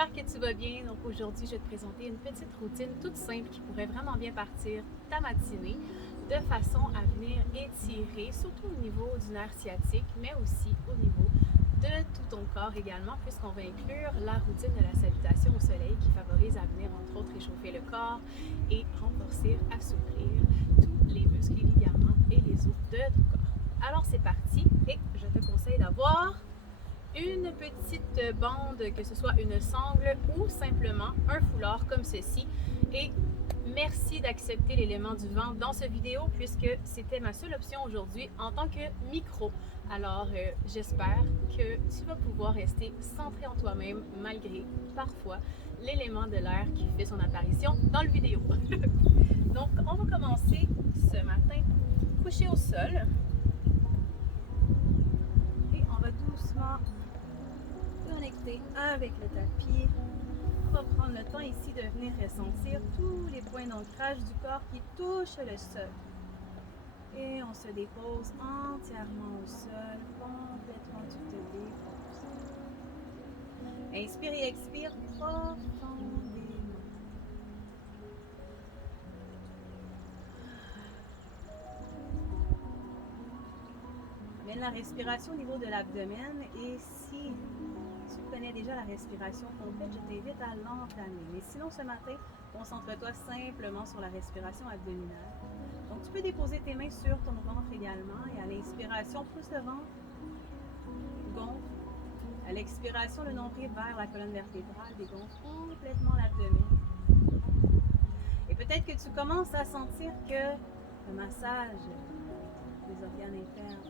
j'espère que tu vas bien. Donc aujourd'hui, je vais te présenter une petite routine toute simple qui pourrait vraiment bien partir ta matinée de façon à venir étirer, surtout au niveau du nerf sciatique, mais aussi au niveau de tout ton corps également, puisqu'on va inclure la routine de la salutation au soleil qui favorise à venir entre autres réchauffer le corps et renforcer, assouplir tous les muscles, les ligaments et les os de ton corps. Alors c'est parti et je te conseille d'avoir une petite bande, que ce soit une sangle ou simplement un foulard comme ceci. Et merci d'accepter l'élément du vent dans cette vidéo puisque c'était ma seule option aujourd'hui en tant que micro. Alors j'espère que tu vas pouvoir rester centré en toi-même malgré parfois l'élément de l'air qui fait son apparition dans le vidéo. Donc on va commencer ce matin couché au sol et on va doucement connecter avec le tapis. On va prendre le temps ici de venir ressentir tous les points d'ancrage du corps qui touchent le sol. Et on se dépose entièrement au sol, complètement tu te déposes. Inspire et expire profondément. Amène la respiration au niveau de l'abdomen et si tu connais déjà la respiration complète, je t'invite à l'entamer. Mais sinon, ce matin, concentre-toi simplement sur la respiration abdominale. Donc, tu peux déposer tes mains sur ton ventre également. Et à l'inspiration, pousse le ventre, gonfle. À l'expiration, le nombril vers la colonne vertébrale, dégonfle complètement l'abdomen. Et peut-être que tu commences à sentir que le massage des organes internes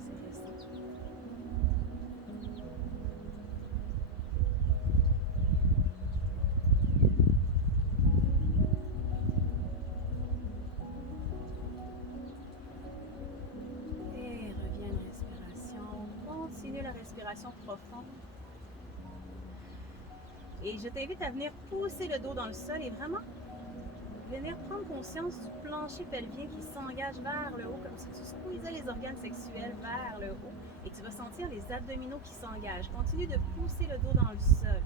s'est restitué. Continue la respiration profonde. Et je t'invite à venir pousser le dos dans le sol et vraiment venir prendre conscience du plancher pelvien qui s'engage vers le haut, comme si tu squeezais les organes sexuels vers le haut et tu vas sentir les abdominaux qui s'engagent. Continue de pousser le dos dans le sol.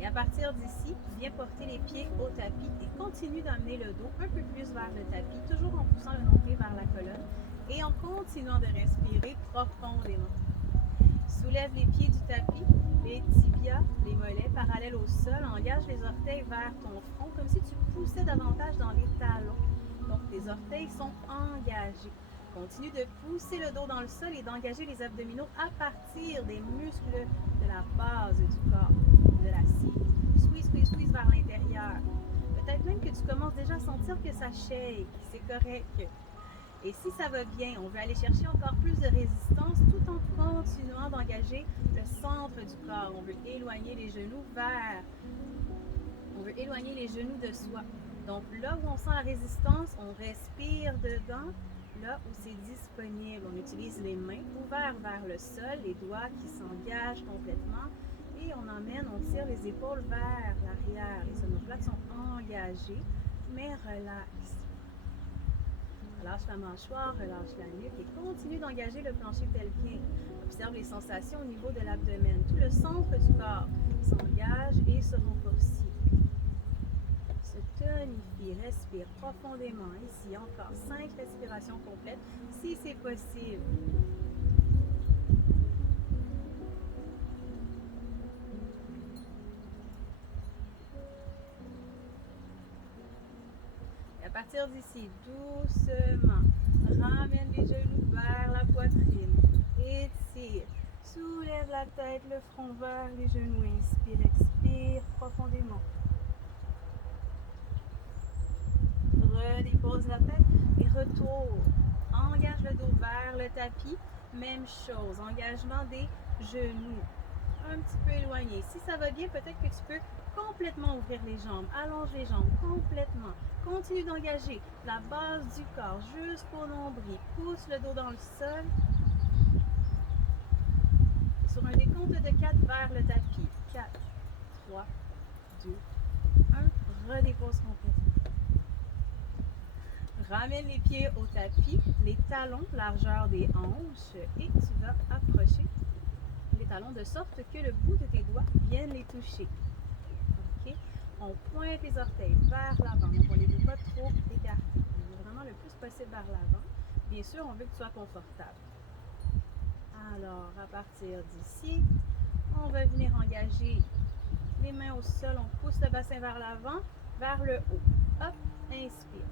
Et à partir d'ici, viens porter les pieds au tapis et continue d'amener le dos un peu plus vers le tapis, toujours en poussant le nombril vers la colonne et en continuant de respirer profondément. Soulève les pieds du tapis, les tibias, les mollets parallèles au sol, engage les orteils vers ton front comme si tu poussais davantage dans les talons. Donc les orteils sont engagés. Continue de pousser le dos dans le sol et d'engager les abdominaux à partir des muscles de la base du corps, de la cible. Squeeze, squeeze, squeeze vers l'intérieur. Peut-être même que tu commences déjà à sentir que ça shake, c'est correct. Et si ça va bien, on veut aller chercher encore plus de résistance tout en continuant d'engager le centre du corps. On veut éloigner les genoux de soi. Donc là où on sent la résistance, on respire dedans. Là où c'est disponible, on utilise les mains ouvertes vers le sol, les doigts qui s'engagent complètement. Et on tire les épaules vers l'arrière. Les omoplates sont engagées, mais relax. Relâche la mâchoire, relâche la nuque et continue d'engager le plancher pelvien. Observe les sensations au niveau de l'abdomen. Tout le centre du corps s'engage et se renforcit. Se tonifie, respire profondément. Ici, encore 5 respirations complètes, si c'est possible. À partir d'ici, doucement, ramène les genoux vers la poitrine, étire, soulève la tête, le front vers les genoux, inspire, expire profondément. Redépose la tête et retourne. Engage le dos vers le tapis, même chose, engagement des genoux, un petit peu éloigné. Si ça va bien, peut-être que tu peux complètement ouvrir les jambes, allonge les jambes complètement. Continue d'engager la base du corps jusqu'au nombril. Pousse le dos dans le sol. Et sur un décompte de 4 vers le tapis. 4, 3, 2, 1. Redépose complètement. Ramène les pieds au tapis, les talons, largeur des hanches et tu vas approcher les talons de sorte que le bout de tes doigts vienne toucher. OK? On pointe les orteils vers l'avant. Donc, on ne les veut pas trop écartés. On veut vraiment le plus possible vers l'avant. Bien sûr, on veut que tu sois confortable. Alors, à partir d'ici, on va venir engager les mains au sol. On pousse le bassin vers l'avant, vers le haut. Hop, inspire.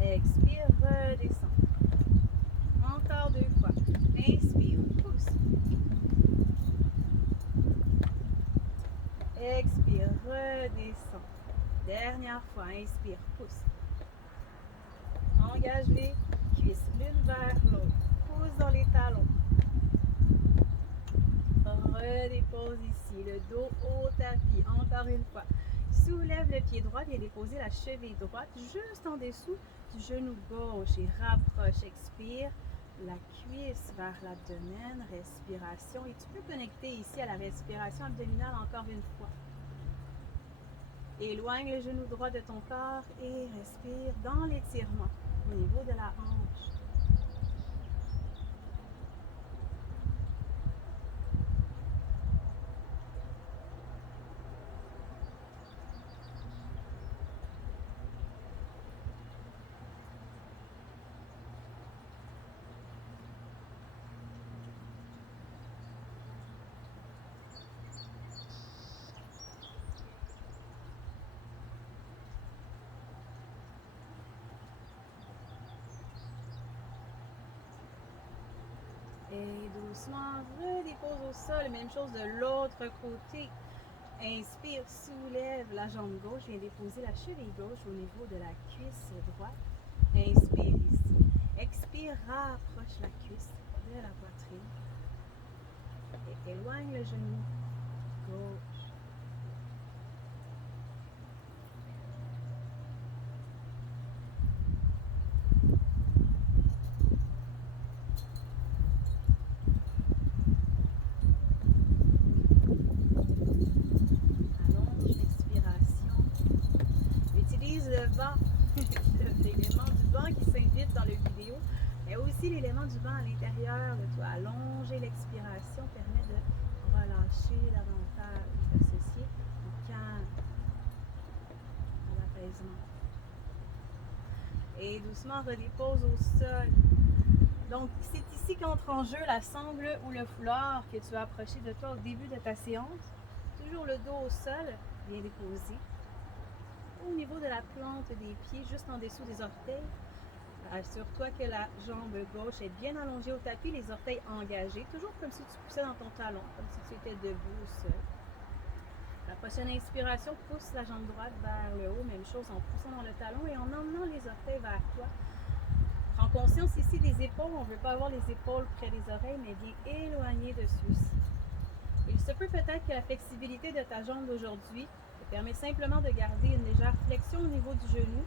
Expire, redescend. Encore 2 fois. Inspire, pousse. Expire, redescend. Dernière fois, inspire, pousse. Engage les cuisses l'une vers l'autre. Pousse dans les talons. Redépose ici, le dos au tapis. Encore une fois. Soulève le pied droit, viens déposer la cheville droite juste en dessous du genou gauche et rapproche, expire. La cuisse vers l'abdomen, respiration. Et tu peux connecter ici à la respiration abdominale encore une fois. Éloigne le genou droit de ton corps et respire dans l'étirement au niveau de la hanche. Et doucement, redépose au sol. Même chose de l'autre côté. Inspire, soulève la jambe gauche. Viens déposer la cheville gauche au niveau de la cuisse droite. Inspire ici. Expire, rapproche la cuisse de la poitrine. Et éloigne le genou gauche. L'élément du vent qui s'invite dans la vidéo, mais aussi l'élément du vent à l'intérieur de toi. Allonger l'expiration permet de relâcher davantage, d'associer au calme, à l'apaisement. Et doucement redépose au sol. Donc, c'est ici qu'entre en jeu la sangle ou le foulard que tu as approché de toi au début de ta séance. Toujours le dos au sol, bien déposé. Au niveau de la plante des pieds, juste en dessous des orteils. Assure-toi que la jambe gauche est bien allongée au tapis, les orteils engagés, toujours comme si tu poussais dans ton talon, comme si tu étais debout au sol. La prochaine inspiration, pousse la jambe droite vers le haut, même chose en poussant dans le talon et en emmenant les orteils vers toi. Prends conscience ici des épaules, on ne veut pas avoir les épaules près des oreilles, mais bien éloignées de ceux-ci. Il se peut peut-être que la flexibilité de ta jambe d'aujourd'hui te permet simplement de garder une légère flexion au niveau du genou.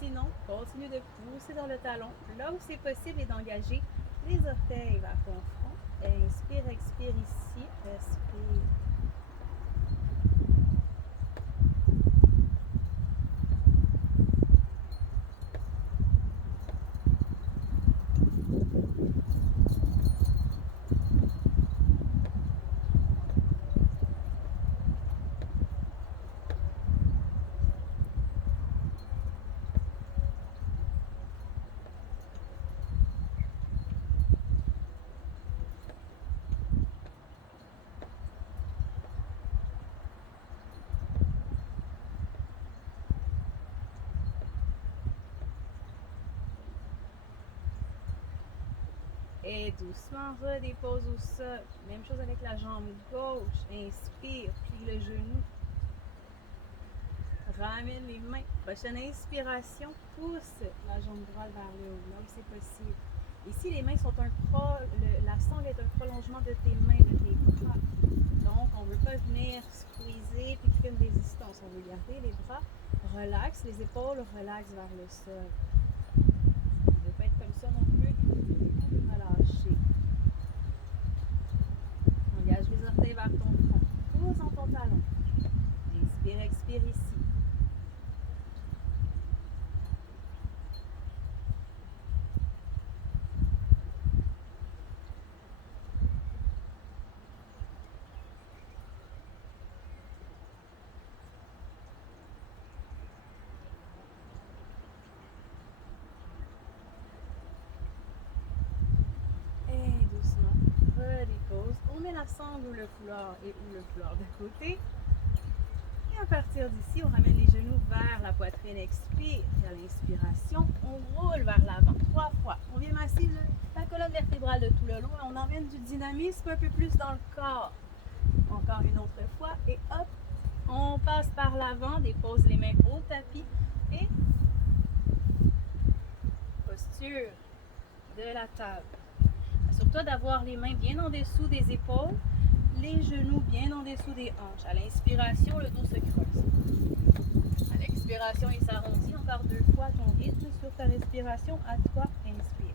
Sinon, continue de pousser dans le talon, là où c'est possible, et d'engager les orteils vers ton front. Inspire, expire ici, respire. Et doucement, redépose au sol. Même chose avec la jambe gauche. Inspire, plie le genou. Ramène les mains. Prochaine inspiration, pousse la jambe droite vers le haut, là où c'est possible. Ici, les mains sont la sangle est un prolongement de tes mains, de tes bras. Donc, on ne veut pas venir squeezer et créer une résistance. On veut garder les bras relax, les épaules relax vers le sol. On ne veut pas être comme ça non plus. Relâcher. Engage les orteils vers ton front. Pose dans ton talon. Inspire, expire ici. met la sangle ou le foulard de côté. Et à partir d'ici, on ramène les genoux vers la poitrine. Expire. Et à l'inspiration, on roule vers l'avant 3 fois. On vient masser la colonne vertébrale de tout le long et on emmène du dynamisme un peu plus dans le corps. Encore une autre fois. Et hop, on passe par l'avant, dépose les mains au tapis et posture de la table. Assure-toi d'avoir les mains bien en dessous des épaules, les genoux bien en dessous des hanches. À l'inspiration, le dos se creuse. À l'expiration, il s'arrondit encore 2 fois ton rythme sur ta respiration. À toi, inspire.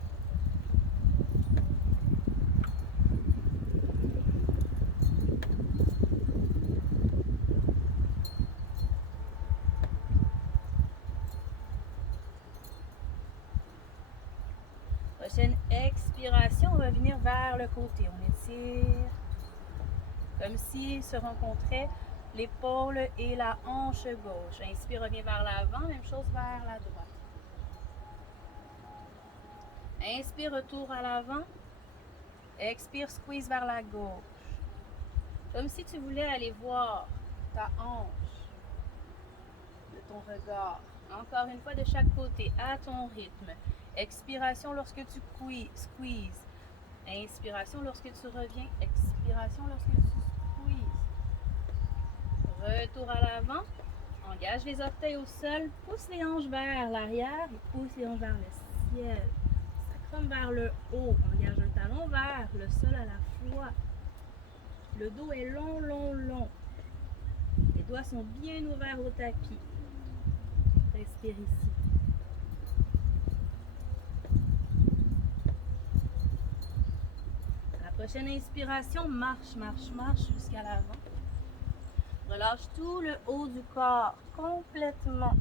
Prochaine expiration, on va venir vers le côté. On étire comme s'ils se rencontraient l'épaule et la hanche gauche. Inspire, reviens vers l'avant, même chose vers la droite. Inspire, retour à l'avant. Expire, squeeze vers la gauche. Comme si tu voulais aller voir ta hanche de ton regard. Encore une fois de chaque côté, à ton rythme. Expiration lorsque tu squeeze. Inspiration lorsque tu reviens. Expiration lorsque tu squeeze. Retour à l'avant. Engage les orteils au sol. Pousse les hanches vers l'arrière et pousse les hanches vers le ciel. Sacrum vers le haut. Engage un talon vers le sol à la fois. Le dos est long, long, long. Les doigts sont bien ouverts au tapis. Respire ici. À la prochaine inspiration, marche, marche, marche jusqu'à l'avant. Relâche tout le haut du corps complètement.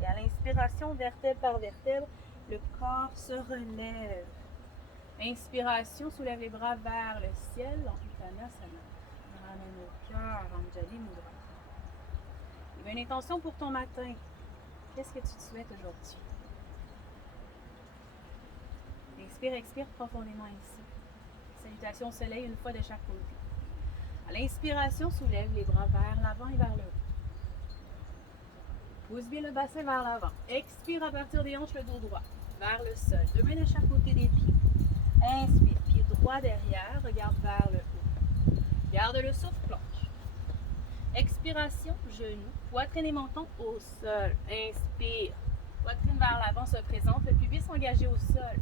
Et à l'inspiration, vertèbre par vertèbre, le corps se relève. Inspiration, soulève les bras vers le ciel, Uttanasana. Ramène au cœur, Anjali Mudra. Il y a une intention pour ton matin. Qu'est-ce que tu te souhaites aujourd'hui? Inspire, expire profondément ici. Salutation au soleil, une fois de chaque côté. À l'inspiration, soulève les bras vers l'avant et vers le haut. Pousse bien le bassin vers l'avant. Expire à partir des hanches, le dos droit. Vers le sol. 2 mains de chaque côté des pieds. Inspire, pied droit derrière, regarde vers le haut. Garde le souffle, planche. Expiration, genoux, poitrine et menton au sol. Inspire. Poitrine vers l'avant se présente, le pubis engagé au sol.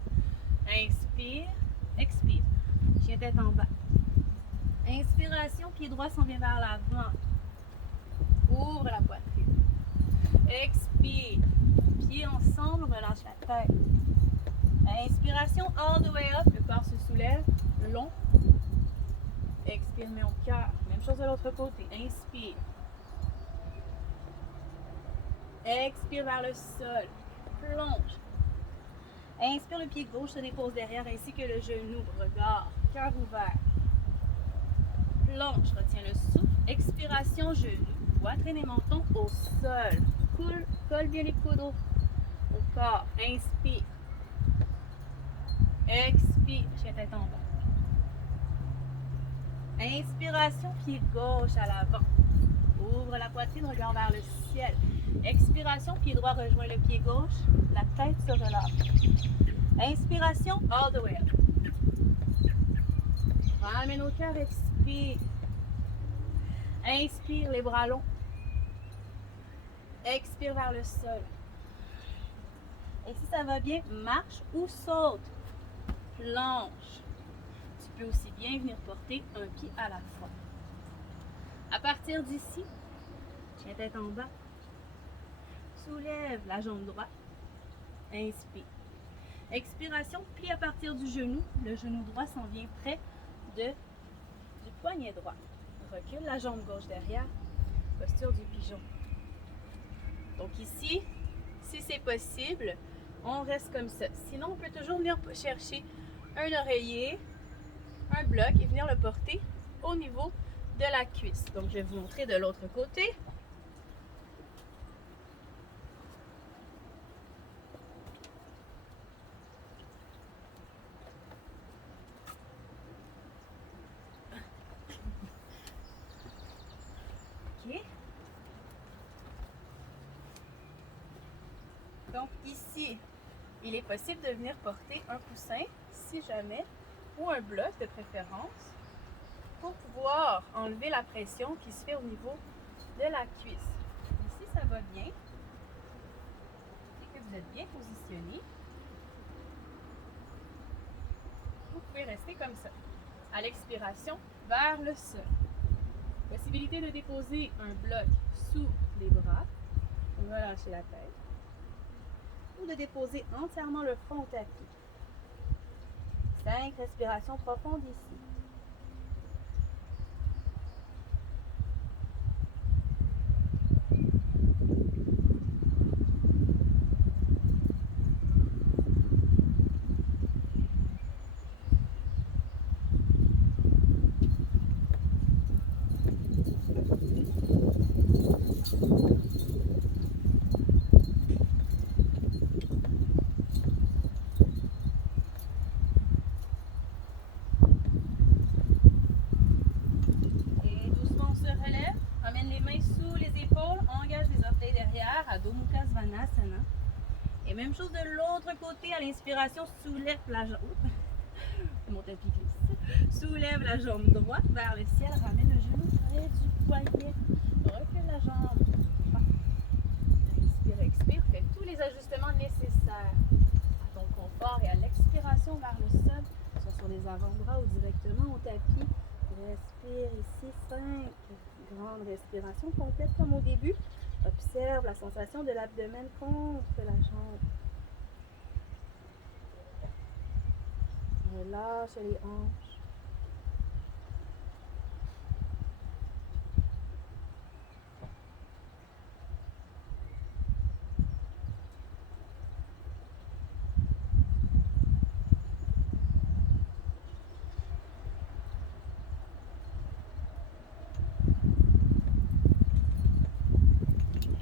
Inspire, expire. Chien tête en bas. Inspiration, pied droit s'en vient vers l'avant. Ouvre la poitrine. Expire. Pieds ensemble, relâche la tête. Inspiration, all the way up, le corps se soulève, long. Expire, mets au cœur. Même chose de l'autre côté. Inspire. Expire vers le sol. Plonge. Inspire, le pied gauche se dépose derrière ainsi que le genou. Regard, cœur ouvert. Plonge, retiens le souffle. Expiration, genou, poitrine et menton au sol. Colle bien les coudes au corps. Inspire. Expire, chien tête en bas. Inspiration, pied gauche à l'avant. Ouvre la poitrine, regarde vers le ciel. Expiration, pied droit rejoint le pied gauche. La tête se relâche. Inspiration, all the way up. Ramène au cœur, expire. Inspire, les bras longs. Expire vers le sol. Et si ça va bien, marche ou saute. Planche. Tu peux aussi bien venir porter un pied à la fois. À partir d'ici, tiens tête en bas. Soulève la jambe droite. Inspire. Expiration, plie à partir du genou. Le genou droit s'en vient près du poignet droit. Recule la jambe gauche derrière. Posture du pigeon. Donc ici, si c'est possible, on reste comme ça. Sinon, on peut toujours venir chercher un oreiller, un bloc et venir le porter au niveau de la cuisse. Donc, je vais vous montrer de l'autre côté. Donc ici, il est possible de venir porter un coussin, si jamais, ou un bloc de préférence, pour pouvoir enlever la pression qui se fait au niveau de la cuisse. Ici, ça va bien. Et que vous êtes bien positionné, vous pouvez rester comme ça. À l'expiration, vers le sol. Possibilité de déposer un bloc sous les bras, relâcher la tête, ou de déposer entièrement le front au tapis. 5 respirations profondes ici. Adho Mukha Svanasana. Et même chose de l'autre côté, à l'inspiration, soulève la jambe. C'est mon tapis glisse. Soulève la jambe droite vers le ciel, ramène le genou près du poignet. Recule la jambe. Inspire, expire. Fais tous les ajustements nécessaires à ton confort et à l'expiration vers le sol, soit sur les avant-bras ou directement au tapis. Respire ici, 5 grandes respirations complètes comme au début. Observe la sensation de l'abdomen contre la jambe. Relâche les hanches.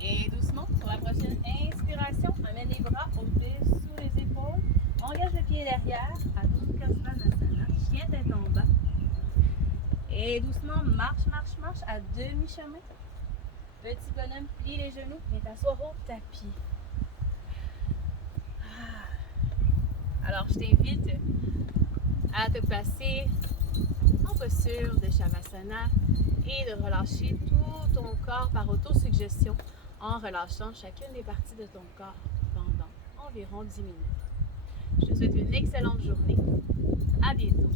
Et doucement, sur la prochaine inspiration, amène les bras au-dessous les épaules. Engage le pied derrière, Adho Mukha Svanasana, chien tête en bas. Et doucement, marche, marche, marche à demi-chemin. Petit bonhomme, plie les genoux, viens t'asseoir au tapis. Alors, je t'invite à te placer en posture de Shavasana et de relâcher tout ton corps par autosuggestion en relâchant chacune des parties de ton corps pendant environ 10 minutes. Je te souhaite une excellente journée. À bientôt.